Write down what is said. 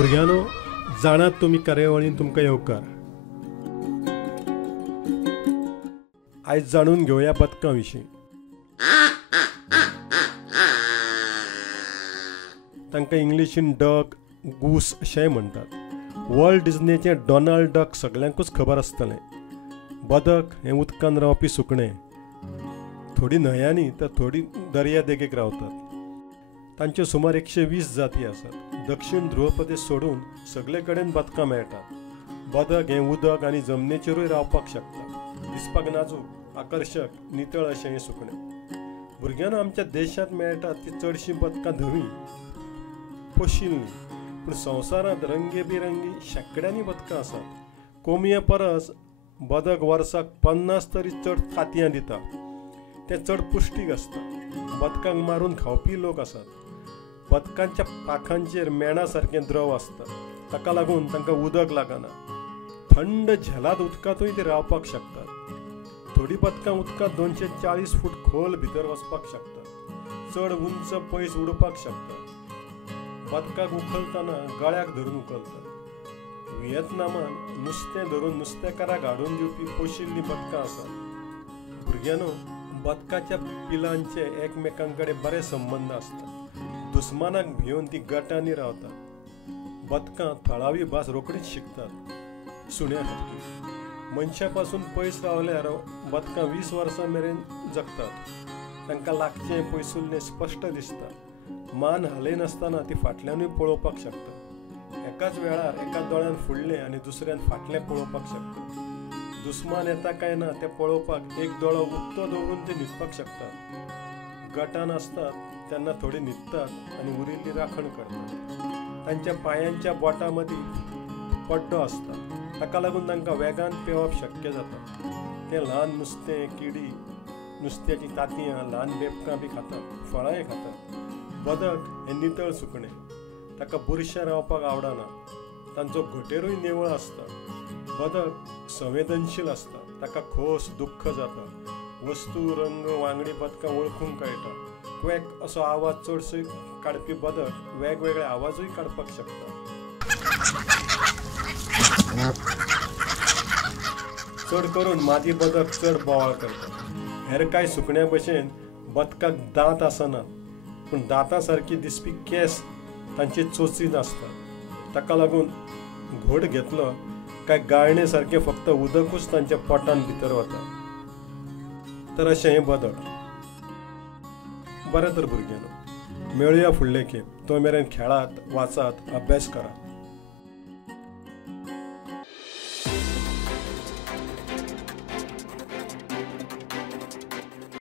भुरग्यांनो, जाणात तुम्ही कार्यावळीन तुमकां येवकार. आयज जाणून घेवया बदकां विशीं. तांकां इंग्लिशीन डक, गूस अशेंय म्हणटात. वर्ल्ड डिझनीचें डोनाल्ड डक सगळ्यांकूच खबर आसतलें. बदक हें उदकान रावपी सुकणें. थोडी न्हंयांनी तर थोडी दर्या देगेक रावतात. तांच्यो सुमार 120 जाती आसात. दक्षिण ध्रुव प्रदेश सोडून सगळे कडेन बदकां मेळटात. बदक हें उदक आनी जमनीचेरूय रावपाक शकता. दिसपाक नाजूक, आकर्शक, नितळ अशें हें सुकणें. भुरग्यांनो, आमच्या देशांत मेळटात ती चडशीं बदकां धवी, पोशिल्लीं. पूण संवसारांत रंगेबिरंगी शेकड्यांनी बदकां आसात. कोंबये परस बदक वर्साक 50 तरी चड कातयां दिता. ते चड पुश्टीक आसता. बदकांक मारून खावपी लोक आसात. बदकांच्या पाखांचेर मेणा सारकें द्रव आसता. ताका लागून तांकां उदक लागना. थंड झेलाद उदकांतूय ते रावपाक शकतात. थोडीं बदकां उदकांत 240 फूट खोल भितर वचपाक शकतात. चड उंच पयस उडपाक शकतात. बदकाक उखलतना गळ्याक धरून उखलतात. व्हिएतनामान नुस्तें धरून नुस्तेकाराक हाडून दिवपी पोशिल्लीं बदकां आसात. भुरग्यांनो, बदकाच्या पिलांचे एकमेकांकडे बरे संबंद आसतात. दुस्मानाक भिवन ती गटांनी रावतात. बदकां थळावी भास रोखडीच शिकतात. सुण्या सारकी मनशा पासून पयस रावल्यार बदकां 20 वर्सां मेरेन जगतात. तांकां लागचें पयसुल्लें स्पश्ट दिसता. मान हालयनासतना ती फाटल्यानूय पळोवपाक शकता. एकाच वेळार एका दोळ्यान फुडलें आनी दुसऱ्यान फाटलें पळोवपाक शकता. दुस्मान येता काय ना तें पळोवपाक एक दोळो उक्तो दवरून ते न्हिदपाक शकतात. गटान आसतात तेन्ना थोडी न्हिदतात आनी उरिल्ली राखण करतात. तांच्या पांयांच्या बोटां मदीं पड्डो आसता. ताका लागून तांकां वेगान पेंवप शक्य जाता. ते ल्हान नुस्तें, किडी, नुस्त्याची तांतयां, ल्हान बेबकां बी खातात. फळांय खातात. बदक हें नितळ सुकणें. ताका बुरशें रावपाक आवडना. तांचो घोटेरूय निवळ आसता. बदक संवेदनशील आसता. ताका खोस, दुख्ख जाता. वस्तू, रंग, वांगडी बदकां वळखूंक कळटा. क्वॅक असो आवाज चडसो काडपी बदक वेगवेगळे आवाजूय काडपाक शकता. चड करून मादी बदक चड बोवाळ करता. हेर कांय सुकण्यां भशेन बदकाक दांत आसनात. पूण दांतां सारकी दिसपी केस तांचे चोचीत आसतात. ताका लागून घोट घेतलो काय गाळणे सारकें फक्त उदकूच तांच्या पोटान भितर वता. तर अशें हें बदक. बरें तर भुरग्यांनो, मेळुया फुडले खेप. तो मेरेन खेळात, वाचात, अभ्यास करात.